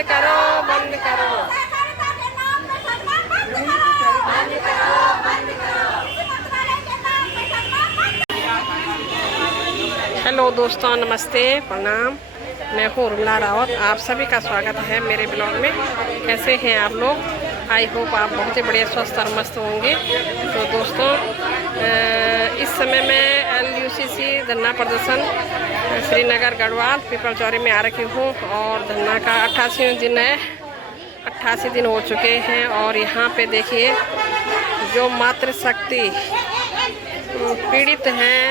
बंद करो, बंद करो। हेलो दोस्तों, नमस्ते, प्रणाम। मैं हूँ उर्मिला रावत। आप सभी का स्वागत है मेरे ब्लॉग में। कैसे हैं आप लोग? आई होप आप बहुत ही बढ़िया स्वस्थ और मस्त होंगे। तो दोस्तों, इस समय मैं LUCC धरना प्रदर्शन श्रीनगर गढ़वाल पीपल चौरी में आ रखी हूँ और धरना का 88वां दिन है। 88 दिन हो चुके हैं और यहाँ पे देखिए जो मातृशक्ति पीड़ित हैं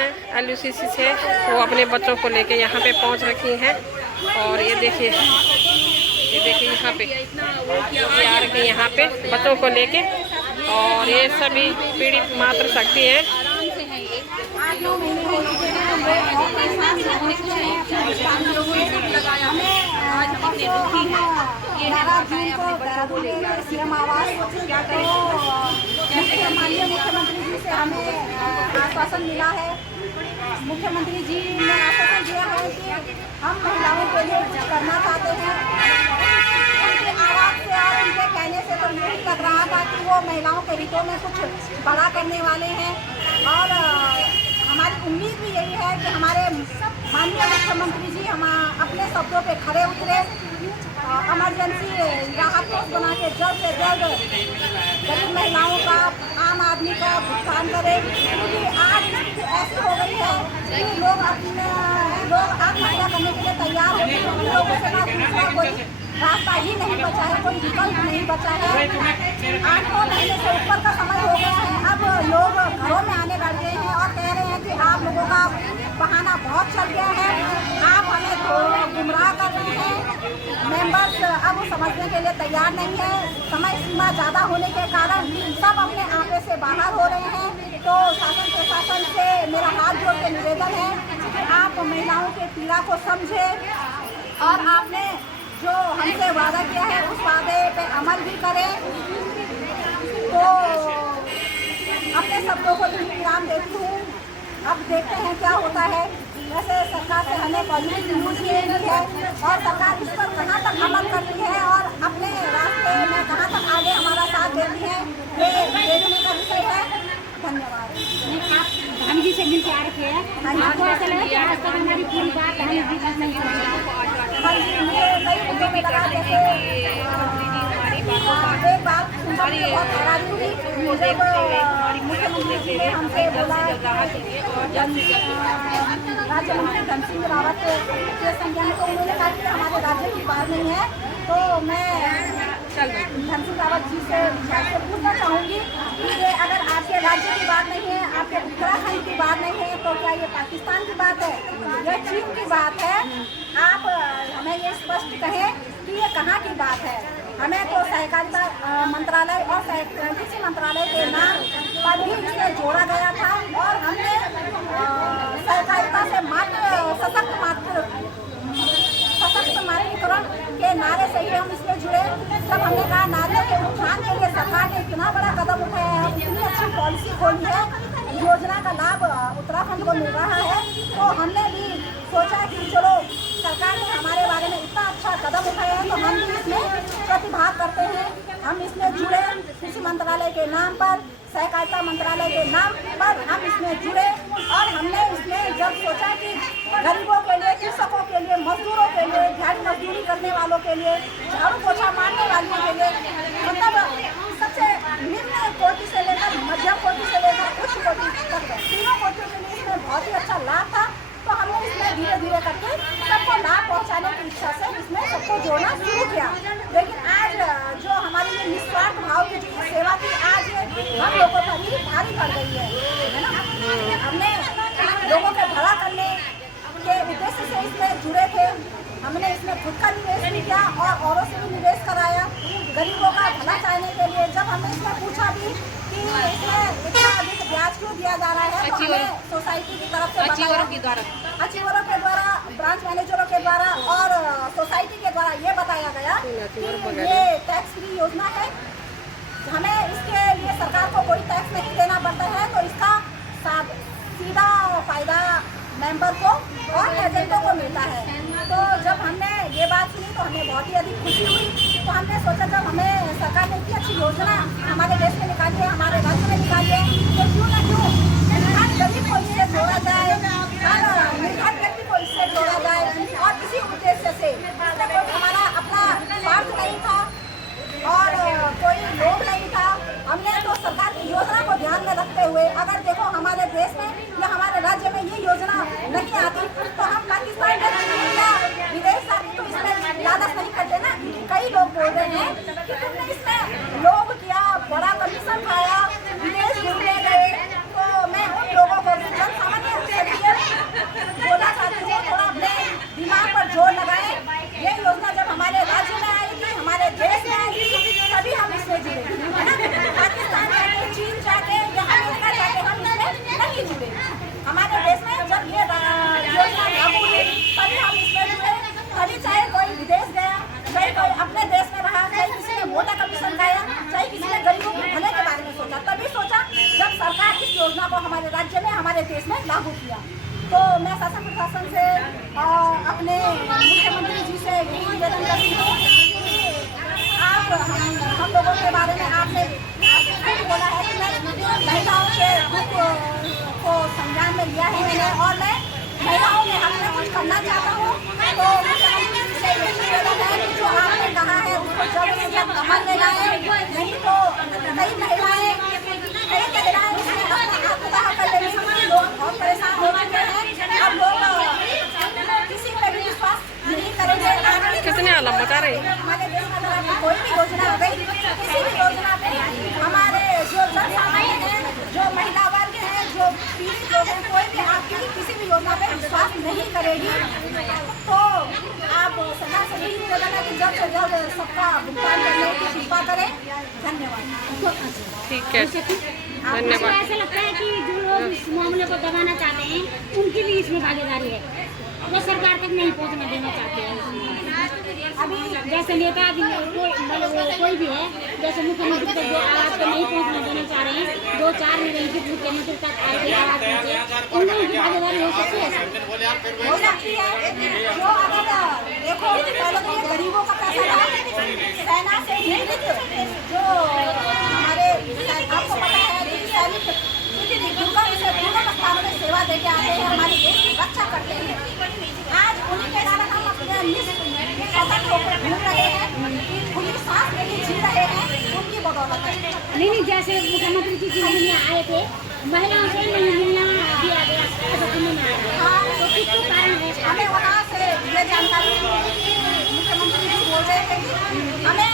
LUCC से, वो अपने बच्चों को लेके यहाँ पे पहुँच रखी हैं। और ये देखिए यहाँ पे ये आ रखी यहाँ पे बच्चों को लेके, और ये सभी पीड़ित मातृशक्ति हैं। माननीय मुख्यमंत्री जी से हमें आश्वासन मिला है। मुख्यमंत्री जी ने आश्वासन दिया है कि हम महिलाओं के लिए कुछ करना चाहते हैं। उनके आवाज़ से और उनके कहने से तो यही लग रहा था कि वो महिलाओं के हितों में कुछ बड़ा करने वाले हैं। और हमारी उम्मीद भी यही है कि हमारे माननीय मुख्यमंत्री जी हम अपने शब्दों पे खरे उतरे, इमरजेंसी राहत कोष बना के जल्द से जल्द गरीब महिलाओं का, आम आदमी का भुगतान करें। क्योंकि आज स्थिति ऐसी हो गई है कि लोग आत्महत्या करने के लिए तैयार हो गए। उन लोगों से ना दूसरा कोई रास्ता ही नहीं बचा है, कोई विकल्प नहीं बचा है। 8-9 महीने से ऊपर का समय हो गया है। अब लोग घरों में आने लग गए हैं और कह रहे हैं कि आप लोगों का बहाना बहुत चल गया है, आप हमें गुमराह कर रहे हैं। मेंबर्स अब समझने के लिए तैयार नहीं है। समय सीमा ज़्यादा होने के कारण सब अपने आपे से बाहर हो रहे हैं। तो शासन प्रशासन से मेरा हाथ जोड़ के निवेदन है कि आप महिलाओं के पीड़ा को समझें और आपने जो हमसे वादा किया है उस वादे पे अमल भी करें। तो अपने शब्दों को विराम देती हूँ। अब देखते हैं क्या होता है। वैसे सरकार से हमें पॉजिटिव न्यूज़ मिली है और सरकार इस पर कहाँ तक अमल करती है और अपने रास्ते में कहाँ तक आगे हमारा साथ देती है, ये देखने का विषय है। धन्यवाद। आप हम जी से मिल के आ रखे हैं, आपको ऐसा लगा कि आज तक हमारी पूरी बात नहीं पहुँची? मुझे कई मुद्दों में लगा, जैसे एक बात सुनकर बहुत हैरानी हुई जब मुख्यमंत्री जी ने हमसे बोला, राज्य मंत्री धन सिंह रावत के संज्ञान को उन्होंने कहा कि हमारे राज्य की बात नहीं है। तो मैं धन सिंह रावत जी से पूछना चाहूँगी कि अगर आपके राज्य की बात नहीं है, आपके उत्तराखंड की बात नहीं है, तो क्या ये पाकिस्तान की बात है, ये चीन की बात है? आप हमें ये स्पष्ट कहें कि ये कहाँ की बात है। हमें तो सहकारिता मंत्रालय और कृषि मंत्रालय के नाम पर ही इसे जोड़ा गया था और हमने सहकारिता से सशक्त मातृकरण के नारे से ही हम इसमें जुड़े। जब हमने कहा नारियों के उत्थान के लिए सरकार ने इतना बड़ा कदम उठाया है, इतनी अच्छी पॉलिसी खोली है, योजना का लाभ उत्तराखंड को मिल रहा है, तो हमने भी सोचा कि चलो सरकार ने हमारे बारे में इतना अच्छा कदम उठाया है तो हम भी इसमें प्रतिभाग करते हैं। हम इसमें जुड़े, कृषि मंत्रालय के नाम पर, सहकारिता मंत्रालय के नाम पर हम इसमें जुड़े और हमने इसमें जब सोचा कि गरीबों के लिए, कृषकों के लिए, मजदूरों के लिए, दिहाड़ी मजदूरी करने वालों के लिए, झाड़ू पोछा मारने वालों के लिए, मतलब सबसे निम्न कोटि से लेकर मध्यम कोटि से लेकर उच्च कोटि तक तीनों कोटियों के लिए इसमें बहुत ही अच्छा लाभ था। तो हमने इसमें धीरे धीरे करके सबको लाभ पहुंचाने की इच्छा से इसमें सबको जोड़ना शुरू किया। लेकिन आज जो हमारी ये निस्वार्थ भाव की जो सेवा थी, आज हम लोगों पर ही भारी पड़ गई है ना। हमने लोगों के भला करने के उद्देश्य से इसमें जुड़े थे। हमने इसमें खुद का निवेश भी किया और औरों से भी निवेश कराया गरीबों का भला चाहने के लिए। जब हमने इसमें पूछा भी कि इसमें इतना अधिक ब्याज क्यों दिया जा रहा है, तो हमें सोसाइटी की तरफ से अचीवरों के द्वारा, ब्रांच मैनेजरों के द्वारा और सोसाइटी के द्वारा ये बताया गया कि ये टैक्स फ्री योजना है, हमें इसके लिए सरकार को कोई टैक्स नहीं देना पड़ता है, तो इसका सीधा फायदा मेंबर को और एजेंटों को मिलता है। तो जब हमने ये बात सुनी तो हमें बहुत ही अधिक खुशी हुई। तो हमने सोचा जब हमें सरकार ने इतनी अच्छी योजना हमारे देश में निकाली है, हमारे राज्य में निकाली है, तो क्यों ना क्यों हर गरीब को इससे जोड़ा जाए, हर निर्धन व्यक्ति को इससे जोड़ा जाए। और इसी उद्देश्य से इसमें कोई हमारा अपना स्वार्थ नहीं था और कोई लोभ नहीं था। हमने तो सरकार की योजना को ध्यान में रखते हुए, अगर देखो हमारे देश में या हमारे राज्य में ये योजना नहीं आती तो हम पाकिस्तान या विदेश जाती तो इसमें लालच नहीं करते ना। कई लोग बोल रहे हैं कि तुमने इसमें लोभ किया, बड़ा कमीशन खाया, विदेश घूमने गए। तो मैं उन लोगों को भी जन सामान्य से बोलना चाहती हूँ, थोड़ा अपने दिमाग पर जोर लगाए। ये योजना जब हमारे राज्य में आएगी, हमारे देश में आएगी, तभी हम इसमें जुड़े, है ना। पाकिस्तान जाके, चीन जाके या अमेरिका जाके हम इसमें नहीं जुड़े। हमारे देश में जब ये योजना लागू हुई तभी हम इसमें जुड़े। तभी चाहे कोई विदेश गया, चाहे कोई अपने देश में रहा, चाहे किसी ने मोटा कमीशन खाया, चाहे किसी ने गरीबों के भले के बारे में सोचा, तभी सोचा जब सरकार इस योजना को हमारे राज्य में, हमारे देश में लागू किया। तो मैं शासन प्रशासन से अपने मुख्यमंत्री जी से यही निवेदन करती हूँ कि आप हम लोगों के बारे में आपने बोला है कि मैं महिलाओं के दुख को संज्ञान में लिया है मैंने, और मैं महिलाओं में अपने कुछ करना चाहता हूँ। तो मुख्यमंत्री जी से यही निवेदन है कि जो आपने कहा है उसको जल्द से जल्द अमल में लाए, नहीं तो कई महिलाएं इसमें आत्मदाह कर लेंगी। लोग बहुत परेशान हो चुके हैं। अब लोग किसी पर भी विश्वास नहीं करेंगे। कितने आलम बता रहे हैं? हमारे देश में अगर कोई भी योजना आ गई, किसी भी योजना पे हमारे जो जन सामान्य हैं, जो महिला वर्ग है, जो पीड़ित लोग हैं, कोई भी आपकी किसी भी योजना पे विश्वास नहीं करेगी। तो आप सरकार से यही निवेदन है कि जल्द से जल्द सबका भुगतान करने की कृपा करें। धन्यवाद। ठीक है, धन्यवाद। ऐसा लगता है कि जो लोग इस मामले को दबाना चाहते हैं उनकी भी इसमें भागीदारी है, वो सरकार तक नहीं पहुंचना देना चाहते हैं। अभी जैसे नेता कोई भी है, जैसे मुख्यमंत्री तक जो आवाज को नहीं पहुंचना देना चाह रहे हैं, 2-4 ही रही मुख्यमंत्री तक आवाज पहुंचे, उनमें उनकी भागीदारी हो सकती है। हो सकती है। जो अगर देखो पहले तो ये गरीबों का पैसा था, सेना से निवृत्त जो हमारे आपको पता है कि सैनिक दुर्गम स्थानों में सेवा देके आते हैं, हमारे देश की रक्षा करते हैं। आज उन्हीं के कारण हम अपने निष्पक्ष होकर घूम रहे हैं, खुली सांस लेके जी रहे हैं, उनकी बदौलत है। नहीं, जैसे मुख्यमंत्री जी की मिलने आए थे, महिलाओं से नहीं मिलना दिया गया, हाँ, तो किसके कारण है? हमें वहाँ से ये जानकारी मुख्यमंत्री जी बोल रहे थे कि हमने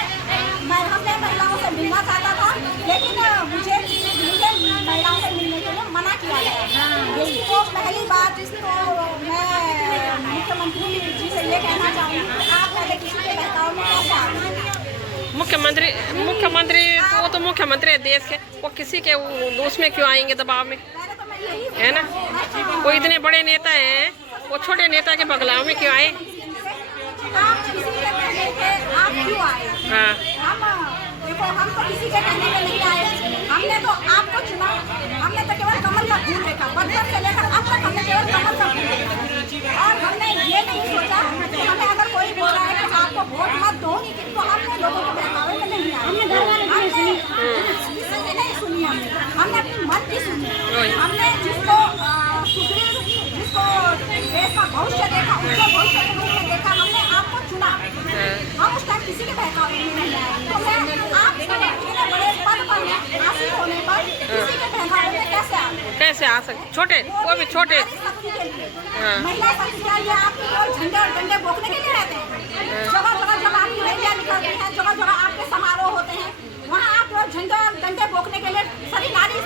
महिलाओं से मिलना चाहता था, लेकिन मुझे महिलाओं से मिलने के लिए मना किया गया। तो पहली बात इसको मैं मुख्यमंत्री जी से ये कहना चाहूँगी कि आप पहले किसी के बहकाव में कैसे आए? मुख्यमंत्री वो तो मुख्यमंत्री है देश के, वो किसी के उसमें क्यों आएंगे दबाव में, है ना। वो इतने बड़े नेता हैं, वो छोटे नेता के बगलाव में क्यों आए? आप किसी के कहने पे आप क्यों आए? हाँ, देखो हम तो किसी के कहने पे नहीं आए, हमने तो आपको चुना। हमने तो केवल कमल का फूल देखा, बचपन से लेकर अब तक हमने केवल कमल का फूल देखा। और हमने ये नहीं सोचा कि हमें अगर कोई बोल रहा है कि आपको वोट मत दो, तो हमने लोगों को बहकावे में नहीं आए। हमने घर वाले नहीं सुनी, हमने अपनी मन की सुनी। हमने जिसको सुदृढ़, जिसको देश का भविष्य देखा, उसको भविष्य के रूप में देखा, हमने आपको चुना। हम उस टाइम किसी के बहकावे में नहीं आए। तो मैं आप इतने बड़े पद पर हासिल होने पर किसी के बहकावे में कैसे आ सकते? छोटे, वो भी छोटे। महिला शक्ति के लिए आप झंडे और डंडे बोकने के लिए रहते हैं। जगह जगह जब आपकी रैलियां निकलती हैं, जगह जगह आपके समारोह होते हैं, वहाँ आप झंडे और डंडे बोकने के लिए सभी नारी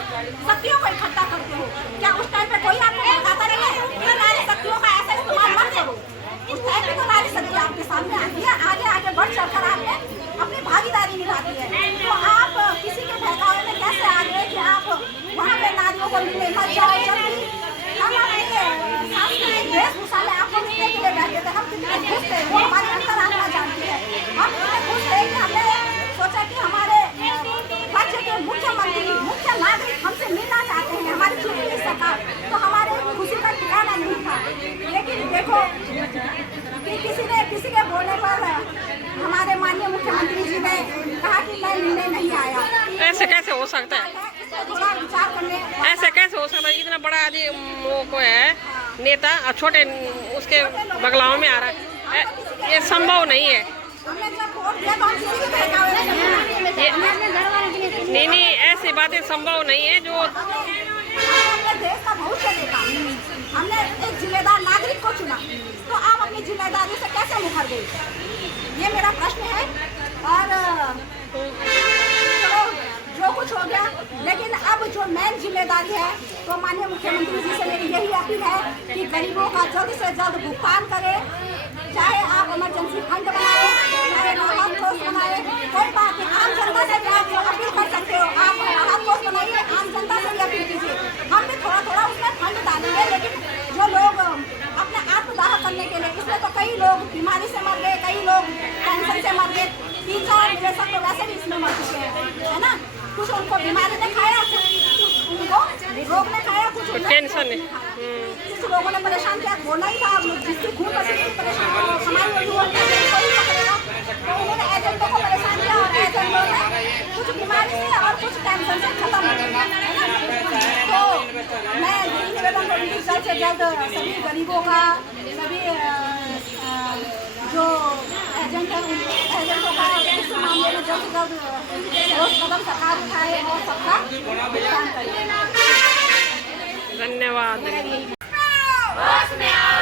शक्तियों को इकट्ठा करते हो। क्या उस टाइम पे कोई आपको बताता नहीं है? नारी शक्तियों का ऐसा इस्तेमाल मत करो। उस टाइम पे तो नारी शक्ति आपके सामने आती है, आगे बढ़ चढ़कर आपने अपनी भागीदारी निभाती है। तो आप किसी के बहकावे में कैसे आ गए कि आप वहाँ पे नारियों को मिलने मत जाओ? जबकि हम अपने सांस्कृतिक वेशभूषा में आपको मिलने के लिए बैठे थे। हम कितने खुश थे, वो हमारे अंतर आत्मा जानती है। हम कितने खुश थे कि हमने सोचा कि हमारे राज्य के मुख्यमंत्री, मुख्य नागरिक हमसे मिलना चाहते हैं, हमारी चुनी हुई सरकार। तो हमारे ऐसे कैसे हो सकता है? थोड़ा विचार करने ऐसे कैसे हो सकता है? इतना बड़ा आदमी वो को है नेता और छोटे उसके बगलाव में आ रहा है, ये संभव नहीं है। हमने जब वोट दिया तो हम किसी के बहकावे में नहीं आए। ये हमने अपने घर वालों के लिए चुने। नहीं, ऐसी बातें संभव नहीं है जो हमने देश का भविष्य देखा, हमने एक जिम्मेदार नागरिक को चुना, तो आप अपनी जिम्मेदारी से कैसे मुकर गए? ये मेरा प्रश्न है। और चलो जो कुछ हो गया, लेकिन अब जो मेन जिम्मेदारी है तो माननीय मुख्यमंत्री जी से मेरी यही अपील है कि गरीबों का जल्द से जल्द भुगतान करें। चाहे आप इमरजेंसी फंड बनाए, चाहे राहत कोष बनाए, कोई बात नहीं। आम जनता से भी आप अपील कर सकते हो, आप राहत कोष बनाइए, आम जनता से भी अपील कीजिए। हम भी थोड़ा थोड़ा उसमें फंड डालेंगे, लेकिन जो लोग अपने आत्मदाह करने के लिए, इसमें तो कई लोग बीमारी से मर गए, कई लोग कैंसर से मर गए, 3-4 जैसा तो वैसे भी इसमें मर चुके हैं, है ना। कुछ उनको बीमारी ने खाया, कुछ उनको रोग ने खाया, कुछ टेंशन है। कुछ लोगों ने परेशान किया, बोलना ही था। जिसकी खून पसीने की परेशान कमाई हुई वो कोई पकड़ेगा, तो उन्होंने एजेंटों को परेशान किया और एजेंटों ने कुछ बीमारी से और कुछ टेंशन से खत्म हो गया, है ना। तो मैं यही निवेदन करूँगी, जल्द से जल्द सभी गरीबों का, सभी जो एजेंट है एजेंटों का इस मामले में जल्द से जल्द ठोस कदम सरकार उठाए और सबका भुगतान करे। धन्यवाद। होश में आओ।